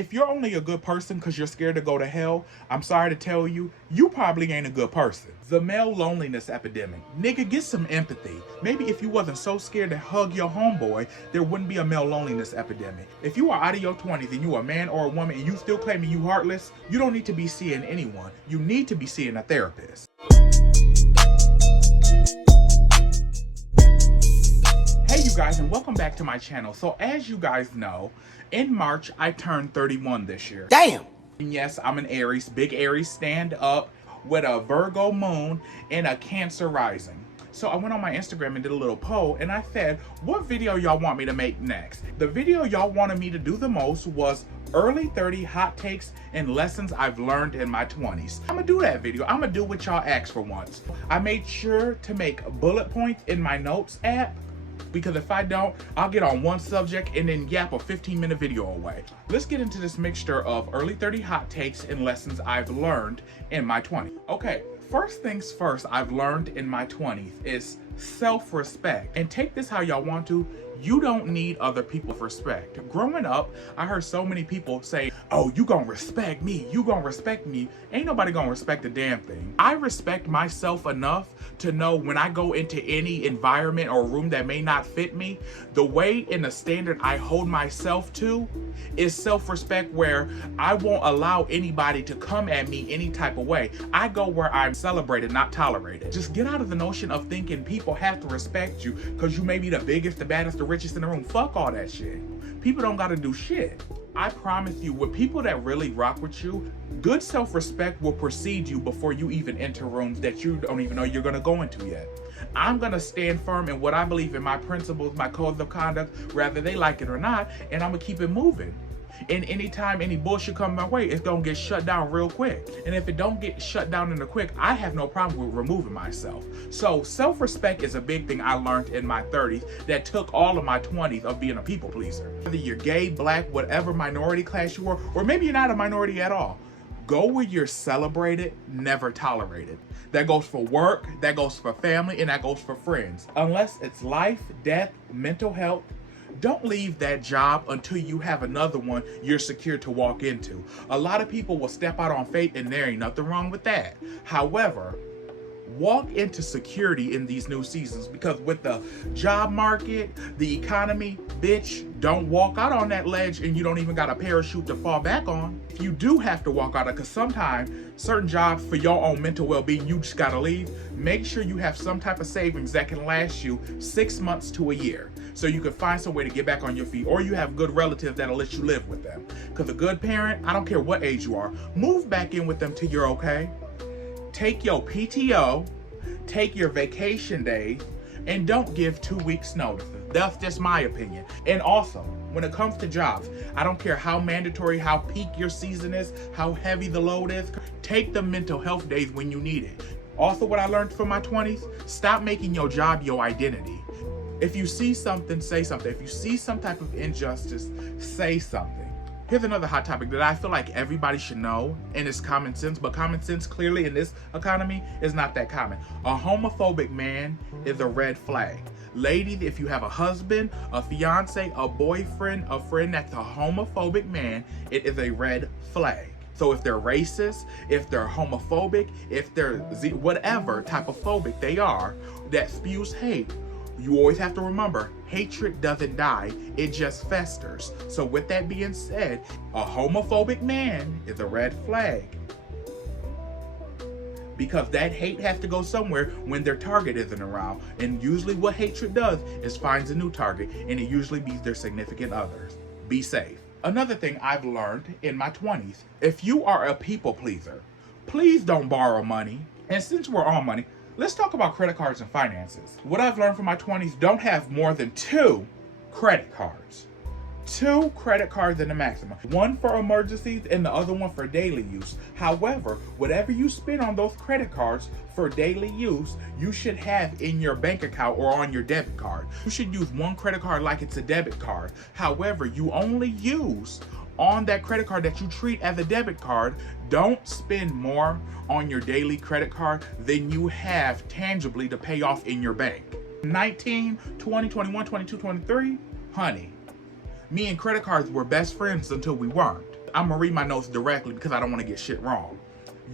If you're only a good person because you're scared to go to hell, I'm sorry to tell you, you probably ain't a good person. The male loneliness epidemic. Nigga, get some empathy. Maybe if you wasn't so scared to hug your homeboy, there wouldn't be a male loneliness epidemic. If you are out of your 20s and you a man or a woman and you still claiming you heartless, you don't need to be seeing anyone. You need to be seeing a therapist. Hey you guys, and welcome back to my channel. So as you guys know, in March I turned 31 this year. Damn! And yes, I'm an Aries, big Aries stand up with a Virgo moon and a Cancer rising. So I went on my Instagram and did a little poll and I said, what video y'all want me to make next? The video y'all wanted me to do the most was early 30 hot takes and lessons I've learned in my 20s. I'm gonna do that video. I'm gonna do what y'all asked for once. I made sure to make bullet points in my notes app, because if I don't, I'll get on one subject and then yap a 15-minute video away. Let's get into this mixture of early 30 hot takes and lessons I've learned in my 20s. Okay, first things first I've learned in my 20s is self-respect. And take this how y'all want to. You don't need other people's respect. Growing up, I heard so many people say, oh, you gonna respect me, you gonna respect me. Ain't nobody gonna respect a damn thing. I respect myself enough to know when I go into any environment or room that may not fit me, the way and the standard I hold myself to is self-respect, where I won't allow anybody to come at me any type of way. I go where I'm celebrated, not tolerated. Just get out of the notion of thinking people have to respect you because you may be the biggest, the baddest, the richest in the room. Fuck all that shit. People don't gotta do shit. I promise you, with people that really rock with you, good self-respect will precede you before you even enter rooms that you don't even know you're gonna go into yet. I'm gonna stand firm in what I believe in, my principles, my codes of conduct, whether they like it or not, and I'm gonna keep it moving. And anytime any bullshit comes my way, it's gonna get shut down real quick. And if it don't get shut down in the quick, I have no problem with removing myself. So self-respect is a big thing I learned in my 30s that took all of my 20s of being a people pleaser. Whether you're gay, black, whatever minority class you are, or maybe you're not a minority at all, go where you're celebrated, never tolerated. That goes for work, that goes for family, and that goes for friends. Unless it's life, death, mental health, don't leave that job until you have another one you're secure to walk into. A lot of people will step out on faith, and there ain't nothing wrong with that. However, walk into security in these new seasons, because with the job market, the economy, bitch, don't walk out on that ledge and you don't even got a parachute to fall back on. If you do have to walk out of, because sometimes certain jobs for your own mental well-being, you just gotta leave, make sure you have some type of savings that can last you 6 months to a year, so you can find some way to get back on your feet, or you have good relatives that'll let you live with them. Because a good parent, I don't care what age you are, move back in with them till you're okay. Take your PTO, take your vacation days, and don't give 2 weeks notice. That's just my opinion. And also, when it comes to jobs, I don't care how mandatory, how peak your season is, how heavy the load is, take the mental health days when you need it. Also, what I learned from my 20s, stop making your job your identity. If you see something, say something. If you see some type of injustice, say something. Here's another hot topic that I feel like everybody should know, and it's common sense, but common sense clearly in this economy is not that common. A homophobic man is a red flag. Ladies, if you have a husband, a fiance, a boyfriend, a friend that's a homophobic man, it is a red flag. So if they're racist, if they're homophobic, if they're whatever type of phobic they are that spews hate, you always have to remember, hatred doesn't die, it just festers. So with that being said, a homophobic man is a red flag, because that hate has to go somewhere when their target isn't around. And usually what hatred does is finds a new target, and it usually be their significant others. Be safe. Another thing I've learned in my 20s, if you are a people pleaser, please don't borrow money. And since we're on money, let's talk about credit cards and finances. What I've learned from my 20s, don't have more than 2 credit cards. 2 credit cards in the maximum. One for emergencies and the other one for daily use. However, whatever you spend on those credit cards for daily use, you should have in your bank account or on your debit card. You should use one credit card like it's a debit card. However, you only use on that credit card that you treat as a debit card. Don't spend more on your daily credit card than you have tangibly to pay off in your bank. 19, 20, 21, 22, 23, honey, me and credit cards were best friends until we weren't. I'm gonna read my notes directly because I don't want to get shit wrong.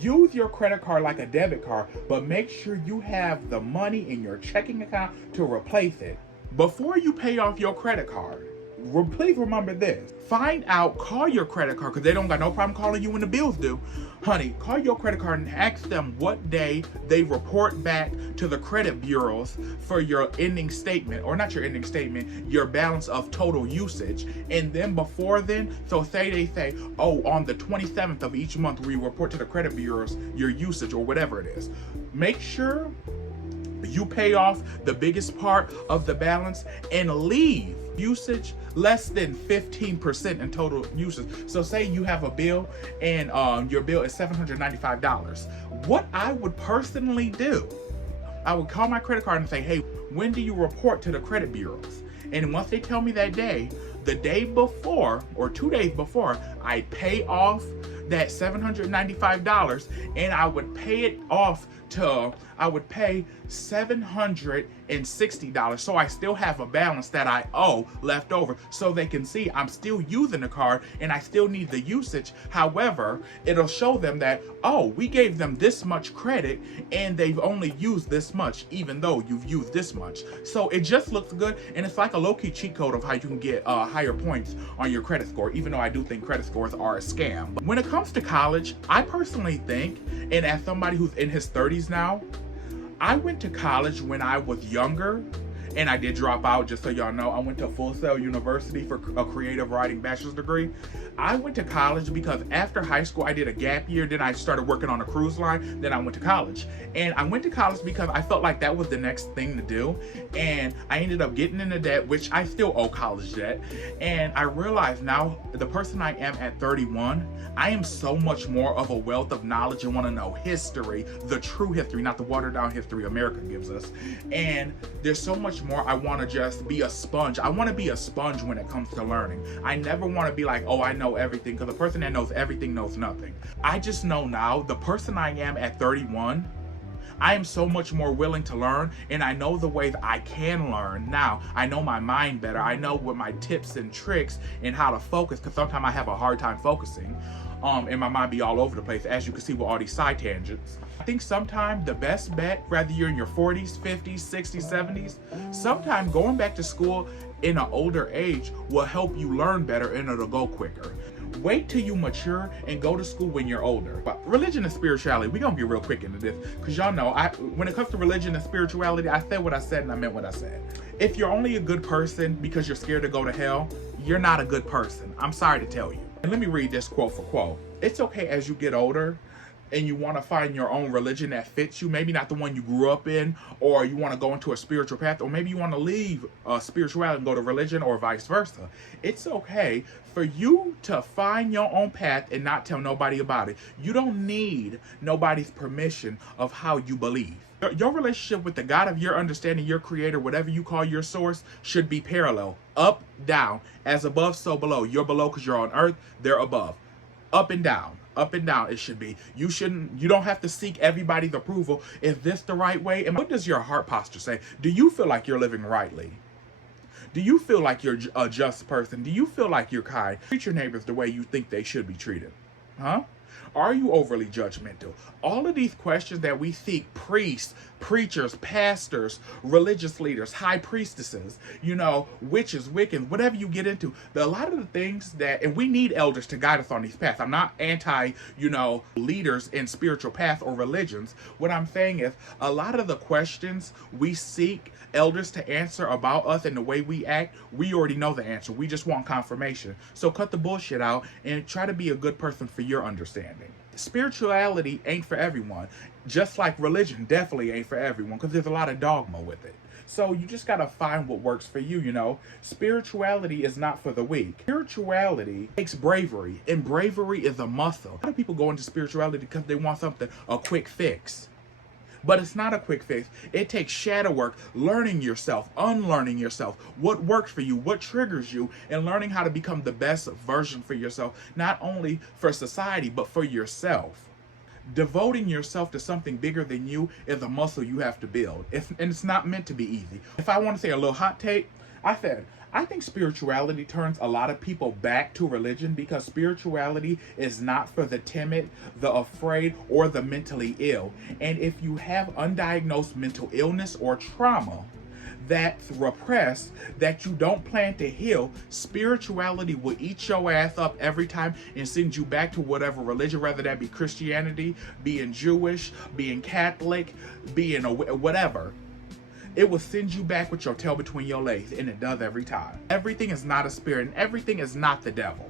Use your credit card like a debit card, but make sure you have the money in your checking account to replace it. Before you pay off your credit card, please remember this. Find out, call your credit card, because they don't got no problem calling you when the bills due. Honey, call your credit card and ask them what day they report back to the credit bureaus for your ending statement, or not your ending statement, your balance of total usage. And then before then, so say they say, oh, on the 27th of each month, we report to the credit bureaus your usage or whatever it is. Make sure you pay off the biggest part of the balance and leave usage less than 15% in total usage. So say you have a bill and your bill is $795. What I would personally do, I would call my credit card and say, hey, when do you report to the credit bureaus? And once they tell me that day, the day before or 2 days before, I pay off that $795 and I would pay it off to, I would pay $760. So I still have a balance that I owe left over, so they can see I'm still using the card and I still need the usage. However, it'll show them that, oh, we gave them this much credit and they've only used this much, even though you've used this much. So it just looks good, and it's like a low-key cheat code of how you can get higher points on your credit score, even though I do think credit scores are a scam. But when it comes to college, I personally think, and as somebody who's in his 30s now, I went to college when I was younger, and I did drop out, just so y'all know. I went to Full Sail University for a creative writing bachelor's degree. I went to college because after high school, I did a gap year, then I started working on a cruise line, then I went to college. And I went to college because I felt like that was the next thing to do. And I ended up getting into debt, which I still owe college debt. And I realized now, the person I am at 31, I am so much more of a wealth of knowledge and want to know history, the true history, not the watered down history America gives us. And there's so much more. I want to just be a sponge. I want to be a sponge when it comes to learning. I never want to be like, oh, I know everything, because the person that knows everything knows nothing. I just know now, the person I am at 31, I am so much more willing to learn, and I know the ways I can learn now. I know my mind better. I know what my tips and tricks and how to focus, because sometimes I have a hard time focusing. And my mind be all over the place, as you can see with all these side tangents. I think sometimes the best bet, whether you're in your 40s, 50s, 60s, 70s, sometimes going back to school in an older age will help you learn better and it'll go quicker. Wait till you mature and go to school when you're older. But religion and spirituality, we're gonna get real quick into this, because y'all know, when it comes to religion and spirituality, I said what I said and I meant what I said. If you're only a good person because you're scared to go to hell, you're not a good person. I'm sorry to tell you. And let me read this quote for quote. It's okay as you get older and you want to find your own religion that fits you, maybe not the one you grew up in, or you want to go into a spiritual path, or maybe you want to leave spirituality and go to religion, or vice versa. It's okay for you to find your own path and not tell nobody about it. You don't need nobody's permission of how you believe. Your relationship with the God of your understanding, your creator, whatever you call your source, should be parallel. Up, down. As above, so below. You're below because you're on earth. They're above. Up and down. Up and down it should be. You don't have to seek everybody's approval. Is this the right way? And what does your heart posture say? Do you feel like you're living rightly? Do you feel like you're a just person? Do you feel like you're kind? Treat your neighbors the way you think they should be treated. Huh? Are you overly judgmental? All of these questions that we seek, priests, preachers, pastors, religious leaders, high priestesses, witches, Wiccans, whatever you get into, a lot of the things that, and we need elders to guide us on these paths. I'm not anti, leaders in spiritual paths or religions. What I'm saying is, a lot of the questions we seek elders to answer about us and the way we act, we already know the answer. We just want confirmation. So cut the bullshit out and try to be a good person for your understanding. Spirituality ain't for everyone, just like religion definitely ain't for everyone, because there's a lot of dogma with it. So you just gotta find what works for you, Spirituality is not for the weak. Spirituality takes bravery, and bravery is a muscle. A lot of people go into spirituality because they want something, a quick fix. But it's not a quick fix. It takes shadow work, learning yourself, unlearning yourself, what works for you, what triggers you, and learning how to become the best version for yourself, not only for society, but for yourself. Devoting yourself to something bigger than you is a muscle you have to build. And it's not meant to be easy. If I want to say a little hot take, I said, I think spirituality turns a lot of people back to religion because spirituality is not for the timid, the afraid, or the mentally ill. And if you have undiagnosed mental illness or trauma that's repressed, that you don't plan to heal, spirituality will eat your ass up every time and send you back to whatever religion, whether that be Christianity, being Jewish, being Catholic, being whatever. It will send you back with your tail between your legs, and it does every time. Everything is not a spirit, and everything is not the devil.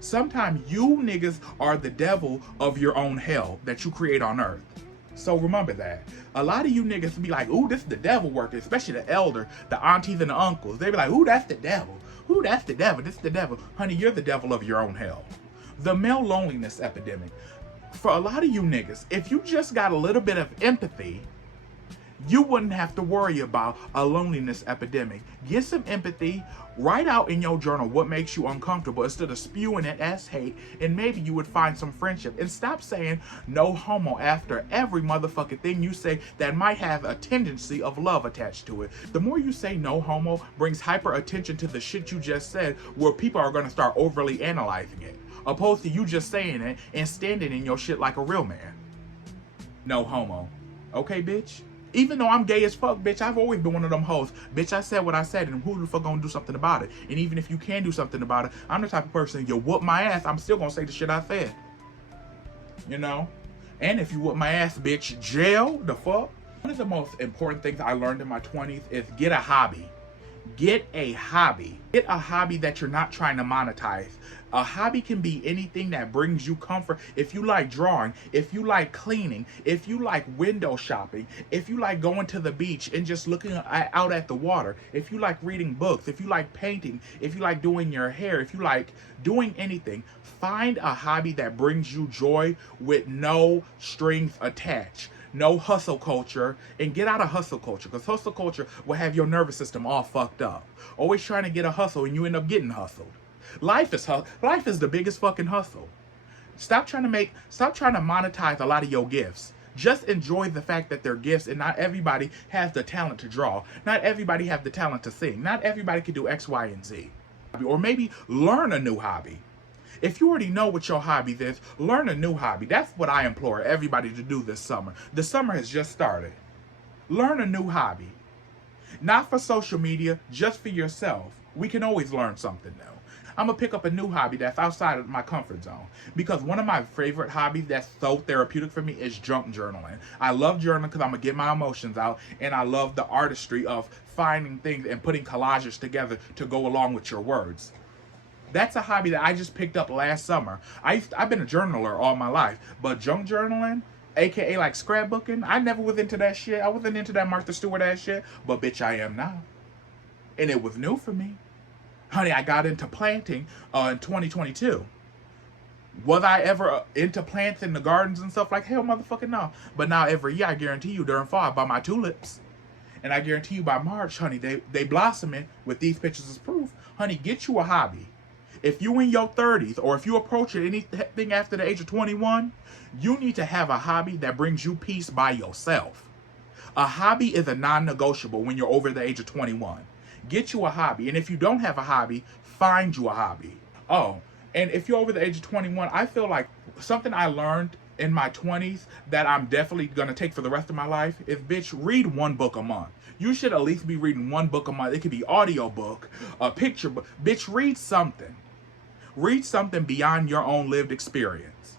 Sometimes you niggas are the devil of your own hell that you create on earth. So remember that. A lot of you niggas be like, ooh, this is the devil working, especially the elder, the aunties and the uncles. They be like, ooh, that's the devil. Ooh, that's the devil. This is the devil. Honey, you're the devil of your own hell. The male loneliness epidemic. For a lot of you niggas, if you just got a little bit of empathy, you wouldn't have to worry about a loneliness epidemic. Get some empathy, write out in your journal what makes you uncomfortable instead of spewing it as hate, and maybe you would find some friendship. And stop saying no homo after every motherfucking thing you say that might have a tendency of love attached to it. The more you say no homo brings hyper attention to the shit you just said, where people are going to start overly analyzing it, opposed to you just saying it and standing in your shit like a real man. No homo. Okay, bitch? Even though I'm gay as fuck, bitch, I've always been one of them hoes. Bitch, I said what I said, and who the fuck gonna do something about it? And even if you can do something about it, I'm the type of person, you whoop my ass, I'm still gonna say the shit I said. You know? And if you whoop my ass, bitch, jail, the fuck? One of the most important things I learned in my 20s is get a hobby. Get a hobby. Get a hobby that you're not trying to monetize. A hobby can be anything that brings you comfort. If you like drawing, if you like cleaning, if you like window shopping, if you like going to the beach and just looking out at the water, if you like reading books, if you like painting, if you like doing your hair, if you like doing anything, find a hobby that brings you joy with no strings attached. No hustle culture, and get out of hustle culture, because hustle culture will have your nervous system all fucked up. Always trying to get a hustle and you end up getting hustled. Life is the biggest fucking hustle. Stop trying to monetize a lot of your gifts. Just enjoy the fact that they're gifts, and not everybody has the talent to draw. Not everybody has the talent to sing. Not everybody can do X, Y, and Z. Or maybe learn a new hobby. If you already know what your hobby is, learn a new hobby. That's what I implore everybody to do this summer. The summer has just started. Learn a new hobby. Not for social media, just for yourself. We can always learn something new. I'm going to pick up a new hobby that's outside of my comfort zone. Because one of my favorite hobbies that's so therapeutic for me is junk journaling. I love journaling because I'm going to get my emotions out. And I love the artistry of finding things and putting collages together to go along with your words. That's a hobby that I just picked up last summer. I've been a journaler all my life, but junk journaling, aka like scrapbooking, I never was into that shit. I wasn't into that Martha Stewart ass shit, but bitch, I am now. And it was new for me. Honey, I got into planting in 2022. Was I ever into plants in the gardens and stuff? Like, hell motherfucking no. But now every year, I guarantee you, during fall, I buy my tulips. And I guarantee you by March, honey, they blossoming with these pictures as proof. Honey, get you a hobby. If you in your 30s, or if you approach anything after the age of 21, you need to have a hobby that brings you peace by yourself. A hobby is a non-negotiable when you're over the age of 21. Get you a hobby. And if you don't have a hobby, find you a hobby. Oh, and if you're over the age of 21, I feel like something I learned in my 20s that I'm definitely going to take for the rest of my life is, bitch, read one book a month. You should at least be reading one book a month. It could be audio book, a picture book. Bitch, read something. Read something beyond your own lived experience.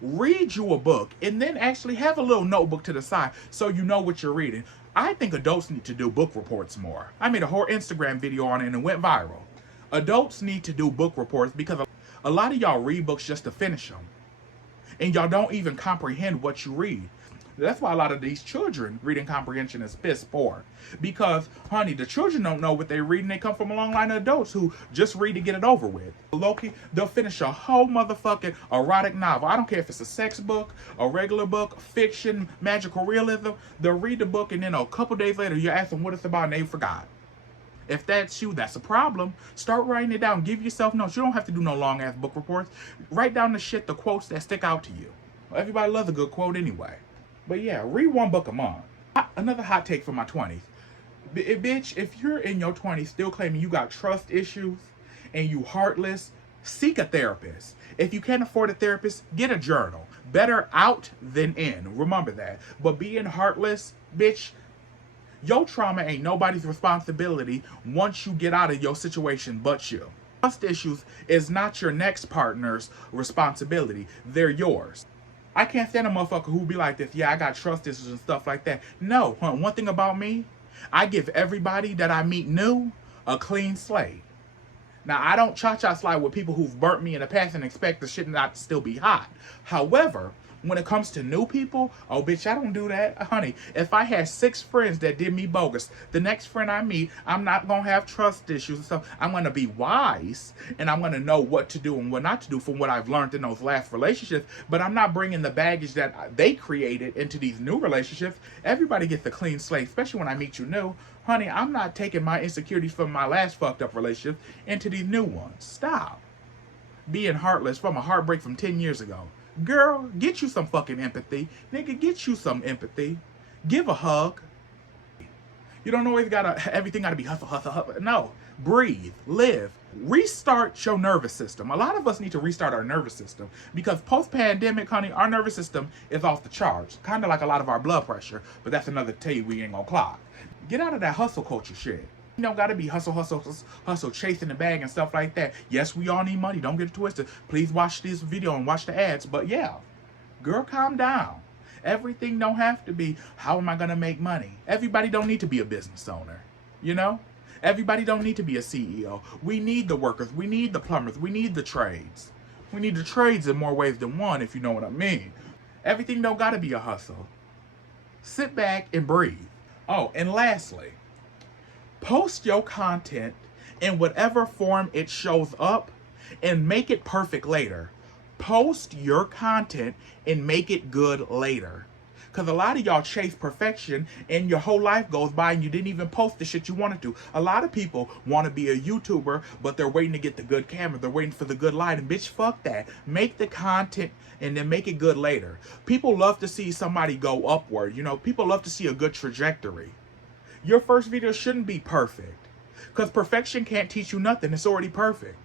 Read you a book, and then actually have a little notebook to the side so you know what you're reading. I think adults need to do book reports more. I made a whole Instagram video on it and it went viral. Adults need to do book reports because a lot of y'all read books just to finish them. And y'all don't even comprehend what you read. That's why a lot of these children reading comprehension is piss poor. Because, honey, the children don't know what they're reading. They come from a long line of adults who just read to get it over with. Low-key, they'll finish a whole motherfucking erotic novel. I don't care if it's a sex book, a regular book, fiction, magical realism. They'll read the book, and then a couple days later, you ask them what it's about, and they forgot. If that's you, that's a problem. Start writing it down. Give yourself notes. You don't have to do no long-ass book reports. Write down the quotes that stick out to you. Everybody loves a good quote anyway. But yeah, read one book a month. Another hot take for my 20s. Bitch, if you're in your 20s still claiming you got trust issues and you heartless, seek a therapist. If you can't afford a therapist, get a journal. Better out than in. Remember that. But being heartless, bitch, your trauma ain't nobody's responsibility once you get out of your situation but you. Trust issues is not your next partner's responsibility. They're yours. I can't stand a motherfucker who be like this, yeah, I got trust issues and stuff like that. No, one thing about me, I give everybody that I meet new a clean slate. Now, I don't cha-cha slide with people who've burnt me in the past and expect the shit not to still be hot. However, when it comes to new people, oh, bitch, I don't do that. Honey, if I had 6 friends that did me bogus, the next friend I meet, I'm not going to have trust issues and stuff. I'm going to be wise, and I'm going to know what to do and what not to do from what I've learned in those last relationships, but I'm not bringing the baggage that they created into these new relationships. Everybody gets a clean slate, especially when I meet you new. Honey, I'm not taking my insecurities from my last fucked up relationship into these new ones. Stop being heartless from a heartbreak from 10 years ago. Girl, get you some fucking empathy. Nigga, get you some empathy. Give a hug. You don't always everything gotta be hustle, hustle, hustle. No, breathe, live, restart your nervous system. A lot of us need to restart our nervous system because post-pandemic, honey, our nervous system is off the charts. Kind of like a lot of our blood pressure, but that's another tell you we ain't gonna clock. Get out of that hustle culture shit. You don't gotta be hustle, hustle, hustle, chasing the bag and stuff like that. Yes, we all need money. Don't get it twisted. Please watch this video and watch the ads. But yeah, girl, calm down. Everything don't have to be, how am I gonna make money? Everybody don't need to be a business owner, you know? Everybody don't need to be a CEO. We need the workers. We need the plumbers. We need the trades. We need the trades in more ways than one, if you know what I mean. Everything don't gotta be a hustle. Sit back and breathe. Oh, and lastly, post your content in whatever form it shows up and make it perfect later. Post your content and make it good later. Because a lot of y'all chase perfection and your whole life goes by and you didn't even post the shit you wanted to. A lot of people want to be a YouTuber, but they're waiting to get the good camera. They're waiting for the good light. And bitch, fuck that. Make the content and then make it good later. People love to see somebody go upward. You know, people love to see a good trajectory. Your first video shouldn't be perfect because perfection can't teach you nothing. It's already perfect.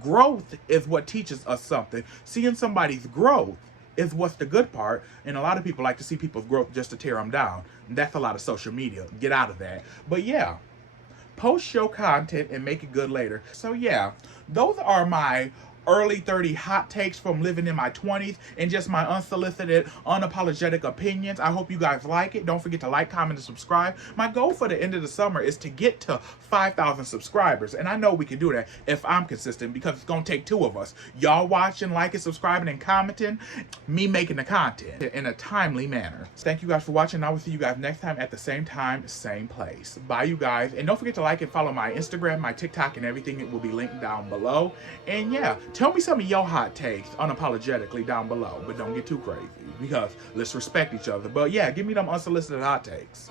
Growth is what teaches us something. Seeing somebody's growth is what's the good part. And a lot of people like to see people's growth just to tear them down. And that's a lot of social media. Get out of that. But yeah, post your content and make it good later. So yeah, those are my early 30 hot takes from living in my 20s and just my unsolicited, unapologetic opinions. I hope you guys like it. Don't forget to like, comment, and subscribe. My goal for the end of the summer is to get to 5,000 subscribers. And I know we can do that if I'm consistent because it's going to take 2 of us. Y'all watching, liking, subscribing, and commenting. Me making the content in a timely manner. Thank you guys for watching. I will see you guys next time at the same time, same place. Bye, you guys. And don't forget to like and follow my Instagram, my TikTok, and everything. It will be linked down below. And yeah, tell me some of your hot takes unapologetically down below, but don't get too crazy because let's respect each other. But yeah, give me them unsolicited hot takes.